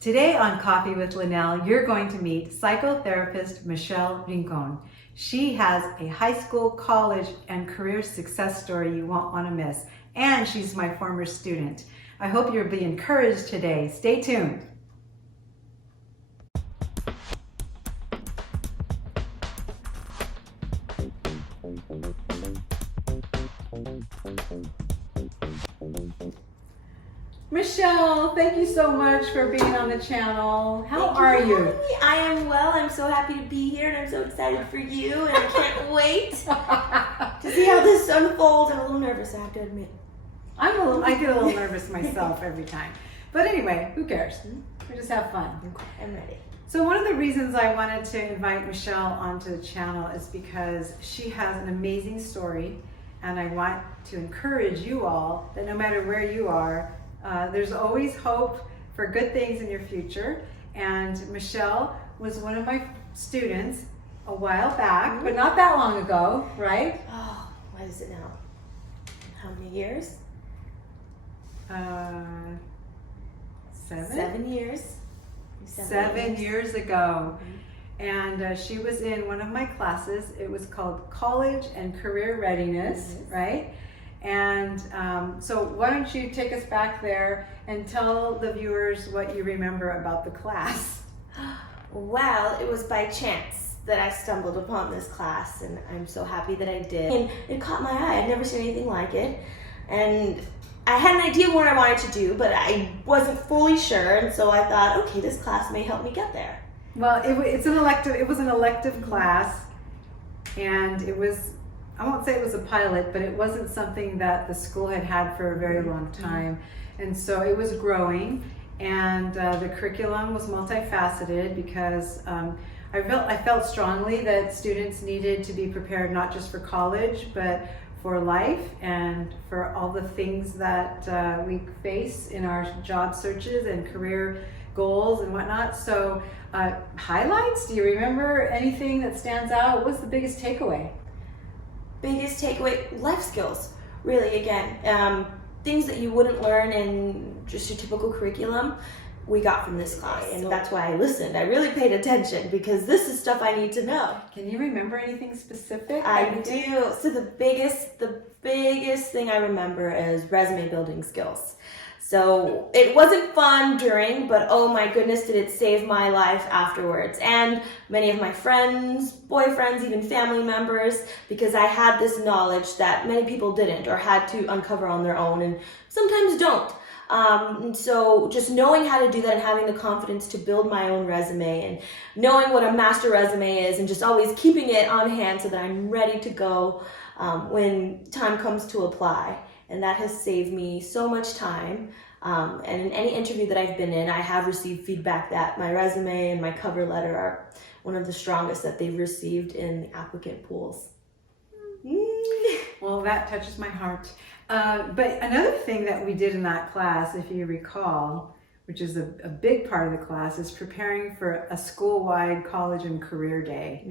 Today on Coffee with Linal, you're going to meet psychotherapist Michelle Rincon. She has a high school, college, and career success story you won't want to miss. And she's my former student. I hope you'll be encouraged today. Stay tuned. Michelle, thank you so much for being on the channel. How are you? I am well. I'm so happy to be here, and I'm so excited for you, and I can't wait to see how this unfolds. I'm a little nervous, I have to admit. I get a little nervous myself every time. But anyway, who cares? We just have fun. I'm ready. So one of the reasons I wanted to invite Michelle onto the channel is because she has an amazing story, and I want to encourage you all that no matter where you are, there's always hope for good things in your future. And Michelle was one of my students a while back, but not that long ago, right? Oh, what is it now? How many years? 7 years. 7 years ago. And she was in one of my classes. It was called College and Career Readiness, right? And so why don't you take us back there and tell the viewers what you remember about the class. Well, it was by chance that I stumbled upon this class, and I'm so happy that I did. And it caught my eye. I'd never seen anything like it. And I had an idea of what I wanted to do, but I wasn't fully sure, and so I thought, okay, this class may help me get there. Well, it was an elective class, and it was, I won't say it was a pilot, but it wasn't something that the school had had for a very long time. And so it was growing, and the curriculum was multifaceted because I felt strongly that students needed to be prepared not just for college, but for life and for all the things that we face in our job searches and career goals and whatnot. So highlights, do you remember anything that stands out? What was the biggest takeaway? Biggest takeaway, life skills, really, again. Things that you wouldn't learn in just your typical curriculum, we got from this class, and that's why I listened. I really paid attention because this is stuff I need to know. Can you remember anything specific? I do. So the biggest thing I remember is resume building skills. So it wasn't fun during, but oh my goodness, did it save my life afterwards. And many of my friends, boyfriends, even family members, because I had this knowledge that many people didn't or had to uncover on their own and sometimes don't. And so just knowing how to do that and having the confidence to build my own resume and knowing what a master resume is and just always keeping it on hand so that I'm ready to go when time comes to apply. And that has saved me so much time. And in any interview that I've been in, I have received feedback that my resume and my cover letter are one of the strongest that they've received in the applicant pools. Well, that touches my heart. But another thing that we did in that class, if you recall, which is a big part of the class, is preparing for a school-wide college and career day.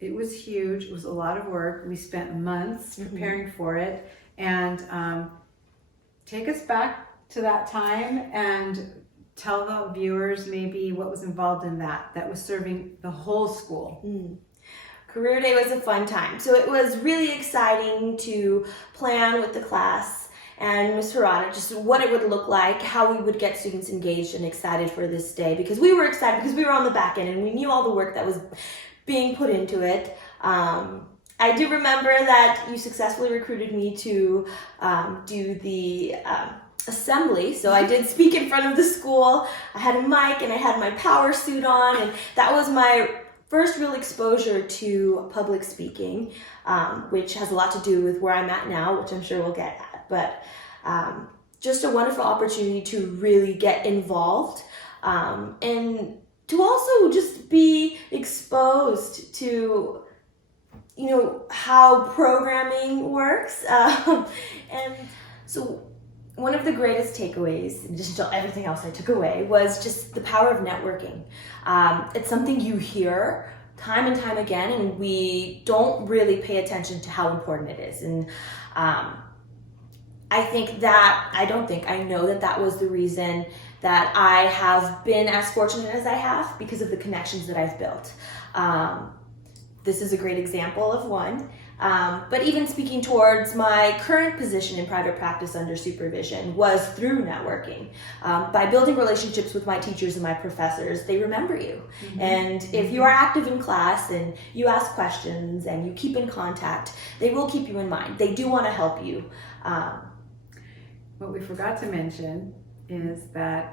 It was huge. It was a lot of work. We spent months preparing for it. And take us back to that time and tell the viewers maybe what was involved in that was serving the whole school. Career Day was a fun time. So it was really exciting to plan with the class and Ms. Harada just what it would look like, how we would get students engaged and excited for this day, because we were excited because we were on the back end and we knew all the work that was being put into it. I do remember that you successfully recruited me to do the assembly. So I did speak in front of the school. I had a mic and I had my power suit on, and that was my first real exposure to public speaking, which has a lot to do with where I'm at now, which I'm sure we'll get at. But just a wonderful opportunity to really get involved and to also just be exposed to how programming works. And so one of the greatest takeaways, in addition to everything else I took away, was just the power of networking. It's something you hear time and time again, and we don't really pay attention to how important it is. And I know that was the reason that I have been as fortunate as I have because of the connections that I've built. This is a great example of one. But even speaking towards my current position in private practice under supervision was through networking. By building relationships with my teachers and my professors, they remember you. Mm-hmm. And if you are active in class and you ask questions and you keep in contact, they will keep you in mind. They do want to help you. What we forgot to mention is that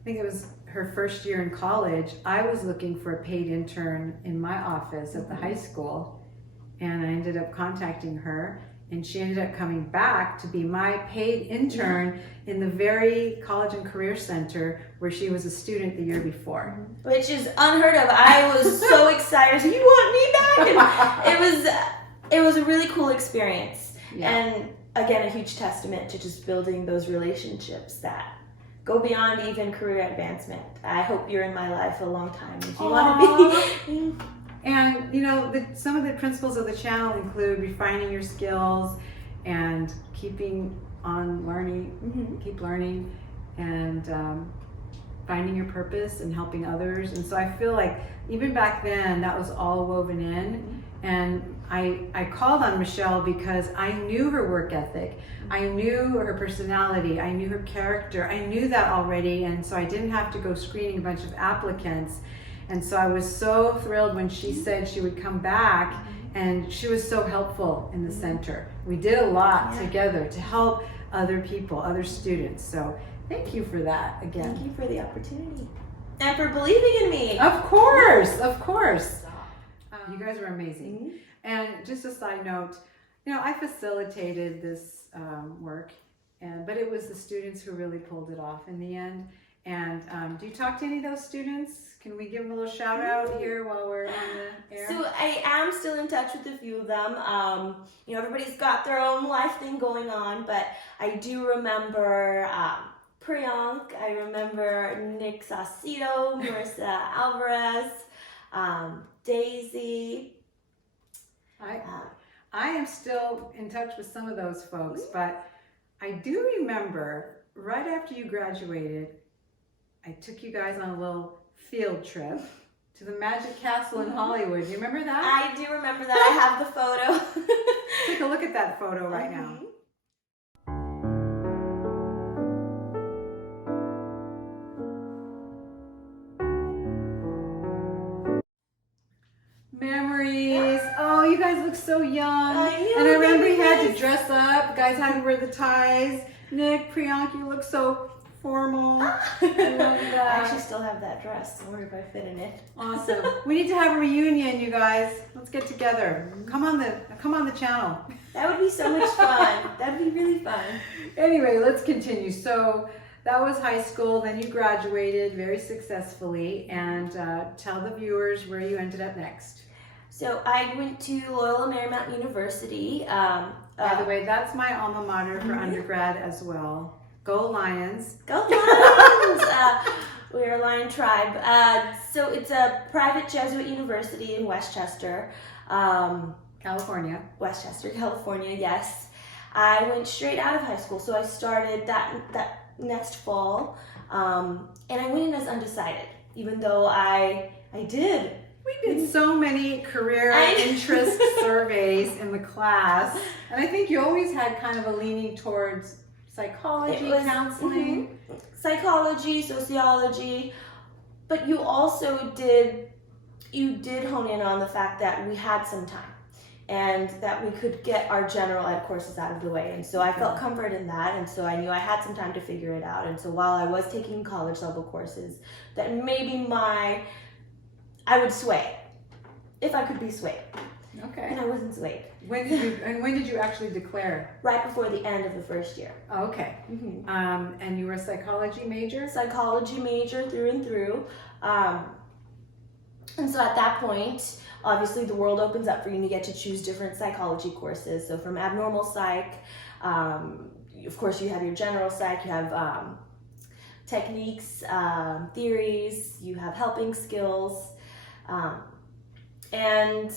I think it was her first year in college, I was looking for a paid intern in my office at the high school, and I ended up contacting her, and she ended up coming back to be my paid intern in the very college and career center where she was a student the year before. Which is unheard of. I was so excited. You want me back? And it was a really cool experience. Yeah. And again, a huge testament to just building those relationships that go beyond even career advancement. I hope you're in my life a long time if you want to be. And you know, some of the principles of the channel include refining your skills and keeping on learning, keep learning, and finding your purpose and helping others. And so I feel like even back then that was all woven in. And I called on Michelle because I knew her work ethic. I knew her personality. I knew her character. I knew that already. And so I didn't have to go screening a bunch of applicants. And so I was so thrilled when she said she would come back, and she was so helpful in the center. We did a lot together to help other people, other students. So thank you for that again. Thank you for the opportunity. And for believing in me. Of course, of course. You guys were amazing. And just a side note, you know, I facilitated this work, but it was the students who really pulled it off in the end. And do you talk to any of those students? Can we give them a little shout out here while we're on the air? So I am still in touch with a few of them. You know, everybody's got their own life thing going on, but I do remember Priyank, I remember Nick Saucedo, Marissa Alvarez, Daisy. I am still in touch with some of those folks, but I do remember right after you graduated, I took you guys on a little field trip to the Magic Castle in Hollywood. Do you remember that? I do remember that. I have the photo. Take a look at that photo right now. Memories. Oh, you guys look so young. And I remember you had to dress up. Guys had to wear the ties. Nick, Priyank, you look so formal. I love that. I actually still have that dress. Don't worry if I fit in it. Awesome. We need to have a reunion, you guys. Let's get together. Come on the channel. That would be so much fun. That would be really fun. Anyway, let's continue. So that was high school. Then you graduated very successfully. And tell the viewers where you ended up next. So I went to Loyola Marymount University. By the way, that's my alma mater for undergrad as well. Go Lions. Go Lions! We're a Lion tribe. So it's a private Jesuit university in Westchester. California. Westchester, California, yes. I went straight out of high school, so I started that next fall. And I went in as undecided, even though I did. We did so many career interest surveys in the class. And I think you always had kind of a leaning towards psychology, counseling. Psychology, sociology, but you also did hone in on the fact that we had some time and that we could get our general ed courses out of the way. And so I felt comfort in that, and so I knew I had some time to figure it out. And so while I was taking college level courses, that maybe I would sway, if I could be swayed. Okay. And I wasn't swayed. When did you actually declare? Right before the end of the first year. Oh, okay. And you were a psychology major? Psychology major through and through. And so at that point, obviously the world opens up for you and you get to choose different psychology courses. So from abnormal psych, of course you have your general psych, you have techniques, theories, you have helping skills. And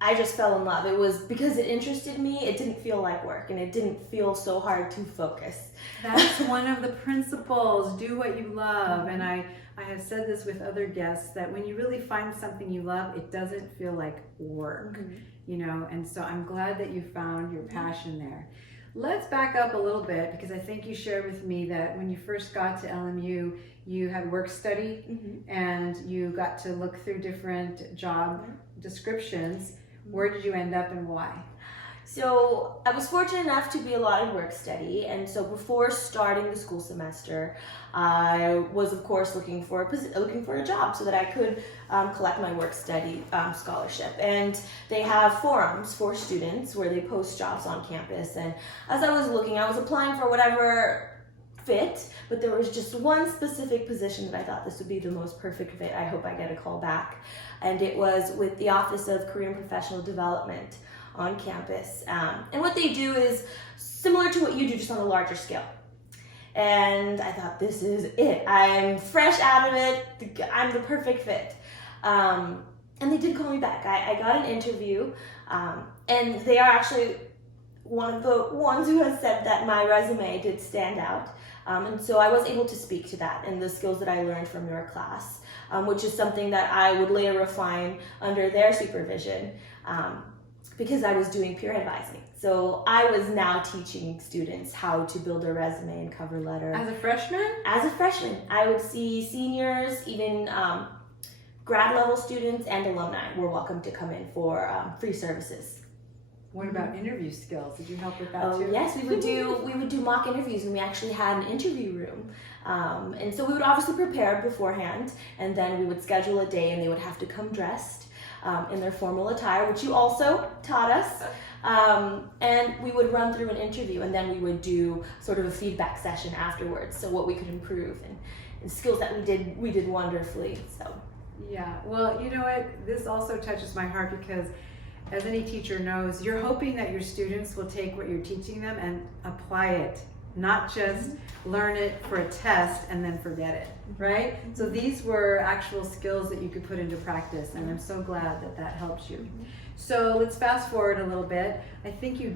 I just fell in love. It was because it interested me. It didn't feel like work, and it didn't feel so hard to focus. That's one of the principles. Do what you love. And I have said this with other guests, that when you really find something you love, it doesn't feel like work, you know. And so I'm glad that you found your passion there. Let's back up a little bit, because I think you shared with me that when you first got to LMU, you had work study and you got to look through different job descriptions. Where did you end up and why? So I was fortunate enough to be allotted work study, and so before starting the school semester, I was of course looking for a job so that I could collect my work study scholarship. And they have forums for students where they post jobs on campus. And as I was looking, I was applying for whatever fit, but there was just one specific position that I thought this would be the most perfect fit. I hope I get a call back. And it was with the Office of Career and Professional Development on campus. And what they do is similar to what you do, just on a larger scale. And I thought, this is it. I'm fresh out of it. I'm the perfect fit. And they did call me back. I got an interview, and they are actually one of the ones who has said that my resume did stand out. And so I was able to speak to that and the skills that I learned from your class, which is something that I would later refine under their supervision, because I was doing peer advising. So I was now teaching students how to build a resume and cover letter. As a freshman? As a freshman. I would see seniors, even grad level students and alumni were welcome to come in for free services. What about interview skills? Did you help with that too? Yes, we would do mock interviews, and we actually had an interview room. And so we would obviously prepare beforehand, and then we would schedule a day, and they would have to come dressed in their formal attire, which you also taught us. And we would run through an interview, and then we would do sort of a feedback session afterwards, so what we could improve and skills that we did wonderfully. So yeah, well, you know what? This also touches my heart, because as any teacher knows, you're hoping that your students will take what you're teaching them and apply it, not just learn it for a test and then forget it, right? So these were actual skills that you could put into practice, and I'm so glad that that helps you. So let's fast forward a little bit. I think you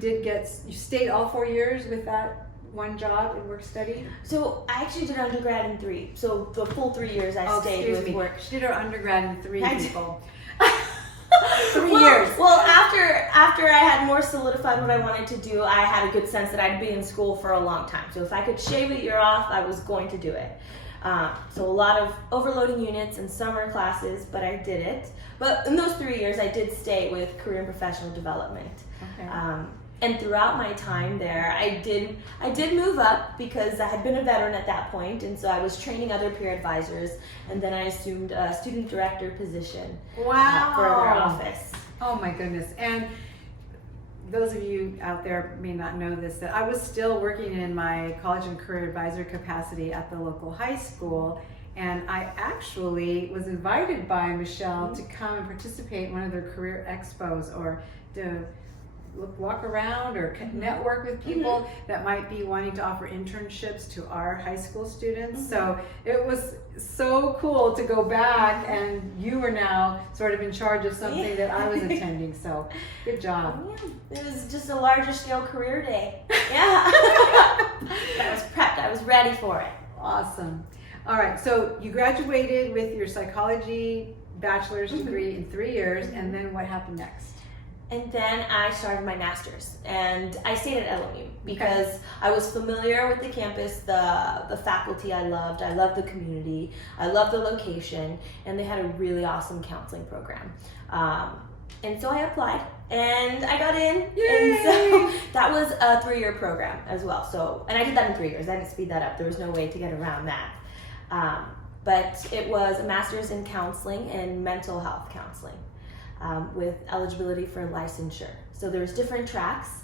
stayed all 4 years with that one job in work study? So I actually did undergrad in 3. So the full 3 years I stayed with work. She did her undergrad in 3 people. 3 years. Well, after I had more solidified what I wanted to do, I had a good sense that I'd be in school for a long time. So if I could shave a year off, I was going to do it. So a lot of overloading units and summer classes, but I did it. But in those 3 years, I did stay with career and professional development. Okay. And throughout my time there, I did move up because I had been a veteran at that point, and so I was training other peer advisors, and then I assumed a student director position for their office. Oh my goodness. And those of you out there may not know this, that I was still working in my college and career advisor capacity at the local high school, and I actually was invited by Michelle to come and participate in one of their career expos, or to walk around or network with people that might be wanting to offer internships to our high school students. So it was so cool to go back, and you were now sort of in charge of something that I was attending. So good job. Yeah. It was just a larger scale career day. Yeah. I was prepped. I was ready for it. Awesome. All right. So you graduated with your psychology bachelor's degree in 3 years, and then what happened next? And then I started my master's, and I stayed at LMU because I was familiar with the campus, the faculty I loved the community, I loved the location, and they had a really awesome counseling program. And so I applied, and I got in. Yay! And so that was a 3-year program as well. So, and I did that in 3 years. I didn't speed that up. There was no way to get around that. But it was a master's in counseling and mental health counseling. With eligibility for licensure. So there's different tracks,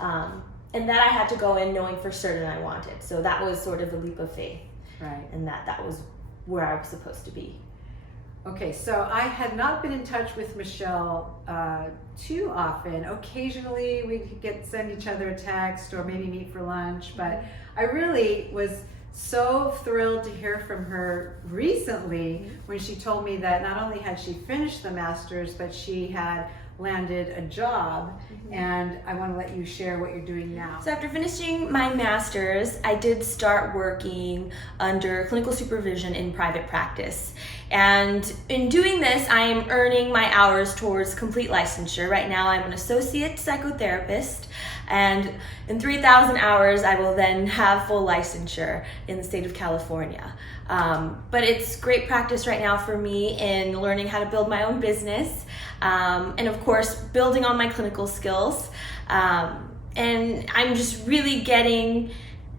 and that I had to go in knowing for certain I wanted. So that was sort of a leap of faith, right? And that was where I was supposed to be. Okay, so I had not been in touch with Michelle too often. Occasionally we'd send each other a text or maybe meet for lunch, but I really was so thrilled to hear from her recently when she told me that not only had she finished the master's, but she had landed a job, and I want to let you share what you're doing now. So after finishing my master's, I did start working under clinical supervision in private practice. And in doing this, I am earning my hours towards complete licensure. Right now, I'm an associate psychotherapist, and in 3,000 hours, I will then have full licensure in the state of California. But it's great practice right now for me in learning how to build my own business, and of course, building on my clinical skills. And I'm just really getting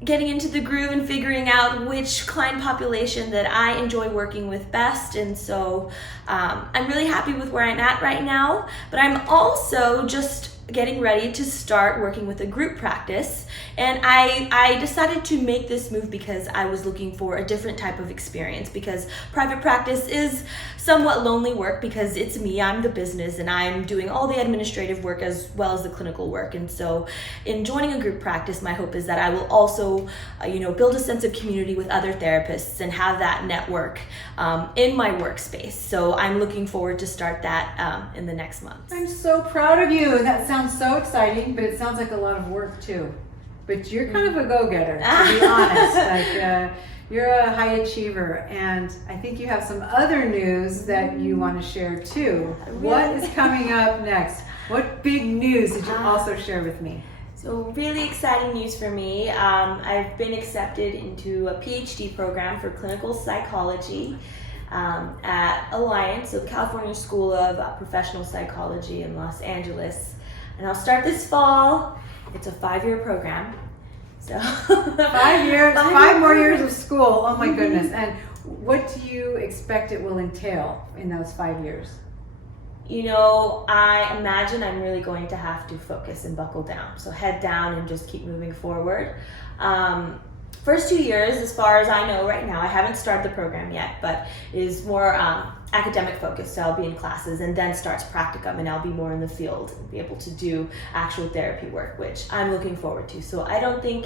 into the groove and figuring out which client population that I enjoy working with best. And so I'm really happy with where I'm at right now, but I'm also just getting ready to start working with a group practice. And I decided to make this move because I was looking for a different type of experience, because private practice is somewhat lonely work because it's me, I'm the business, and I'm doing all the administrative work as well as the clinical work. And so in joining a group practice, my hope is that I will also build a sense of community with other therapists and have that network in my workspace. So I'm looking forward to start that in the next month. I'm so proud of you. That sounds so exciting, but it sounds like a lot of work too. But you're kind of a go-getter, to be honest. You're a high achiever, and I think you have some other news that you want to share too. What is coming up next? What big news did you also share with me? So really exciting news for me. I've been accepted into a PhD program for clinical psychology at Alliance, so California School of Professional Psychology in Los Angeles. And I'll start this fall. It's a 5-year program. So 5 years, 5 more years of school. Oh my goodness. And what do you expect it will entail in those 5 years? I imagine I'm really going to have to focus and buckle down. So head down and just keep moving forward. First 2 years, as far as I know right now, I haven't started the program yet, but it is more academic focused. So I'll be in classes, and then starts practicum, and I'll be more in the field and be able to do actual therapy work, which I'm looking forward to. So I don't think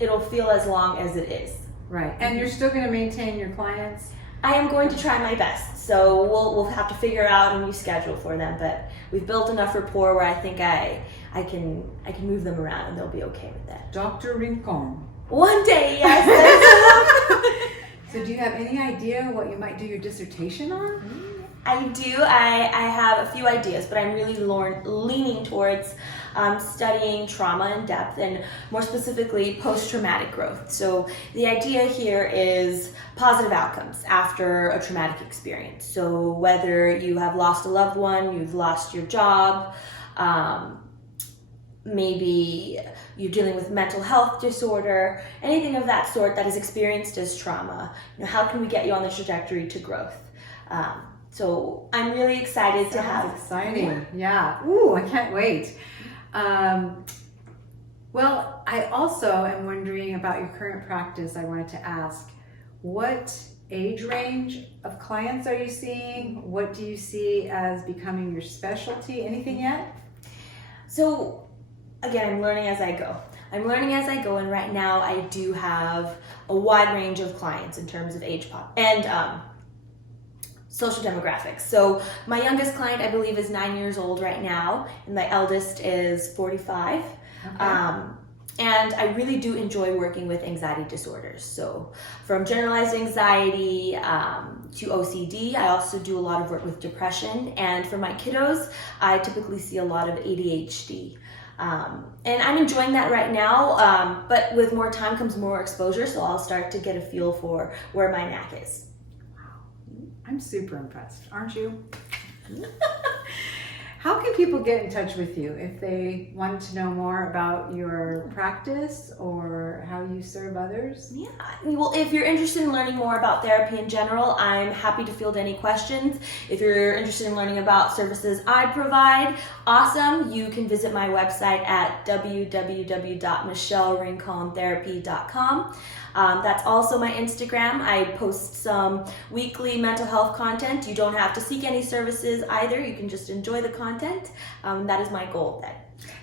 it'll feel as long as it is. Right. And you're still going to maintain your clients? I am going to try my best. So we'll have to figure out a new schedule for them, but we've built enough rapport where I think I can move them around, and they'll be okay with that. Dr. Rincon. One day, yes. So do you have any idea what you might do your dissertation on? I do. I have a few ideas, but I'm really leaning towards studying trauma in depth, and more specifically post-traumatic growth. So the idea here is positive outcomes after a traumatic experience. So whether you have lost a loved one, you've lost your job, maybe you're dealing with mental health disorder, anything of that sort that is experienced as trauma, how can we get you on the trajectory to growth? So I'm really excited to have. Exciting, yeah. Ooh, I can't wait. Well, I also am wondering about your current practice. I wanted to ask, what age range of clients are you seeing? What do you see as becoming your specialty? Anything yet? So again, I'm learning as I go. And right now I do have a wide range of clients in terms of age and social demographics. So my youngest client, I believe, is 9 years old right now, and my eldest is 45. Okay. And I really do enjoy working with anxiety disorders. So from generalized anxiety to OCD, I also do a lot of work with depression. And for my kiddos, I typically see a lot of ADHD. And I'm enjoying that right now, but with more time comes more exposure, so I'll start to get a feel for where my knack is. Wow, I'm super impressed, aren't you? How can people get in touch with you if they wanted to know more about your practice or how you serve others? Yeah, well, if you're interested in learning more about therapy in general, I'm happy to field any questions. If you're interested in learning about services I provide, awesome. You can visit my website at www.michelleRinconTherapy.com. That's also my Instagram. I post some weekly mental health content. You don't have to seek any services either. You can just enjoy the content. That is my goal then.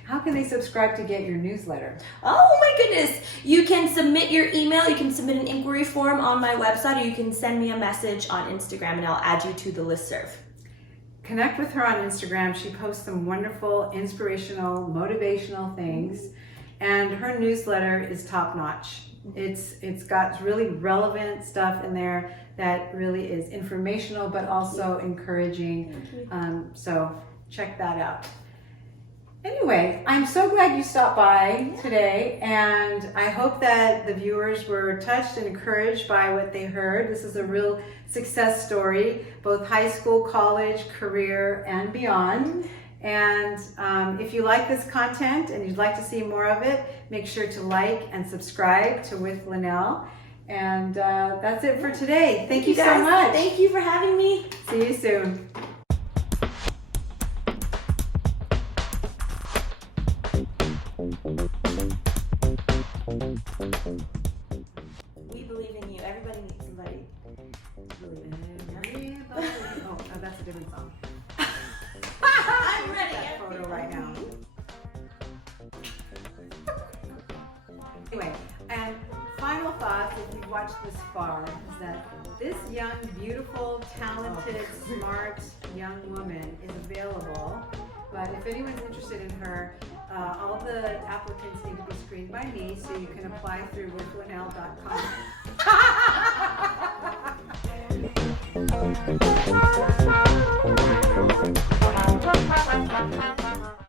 How can they subscribe to get your newsletter? Oh my goodness. You can submit your email. You can submit an inquiry form on my website, or you can send me a message on Instagram and I'll add you to the listserv. connect with her on Instagram. She posts some wonderful, inspirational, motivational things, and her newsletter is top notch. It's got really relevant stuff in there that really is informational but also encouraging. So check that out. Anyway, I'm so glad you stopped by today, and I hope that the viewers were touched and encouraged by what they heard. This is a real success story, both high school, college, career, and beyond. And if you like this content and you'd like to see more of it, make sure to like and subscribe to With Linal. And that's it for today. Thank you so guys. much. Thank you for having me. See you soon. We believe in you. Everybody needs somebody to believe in you. Oh, that's a different song. I'm ready. That photo right now. Anyway, and final thoughts, if you've watched this far, is that this young, beautiful, talented, smart young woman is available. But if anyone's interested in her, all the applicants need to be screened by me, so you can apply through withlinal.com.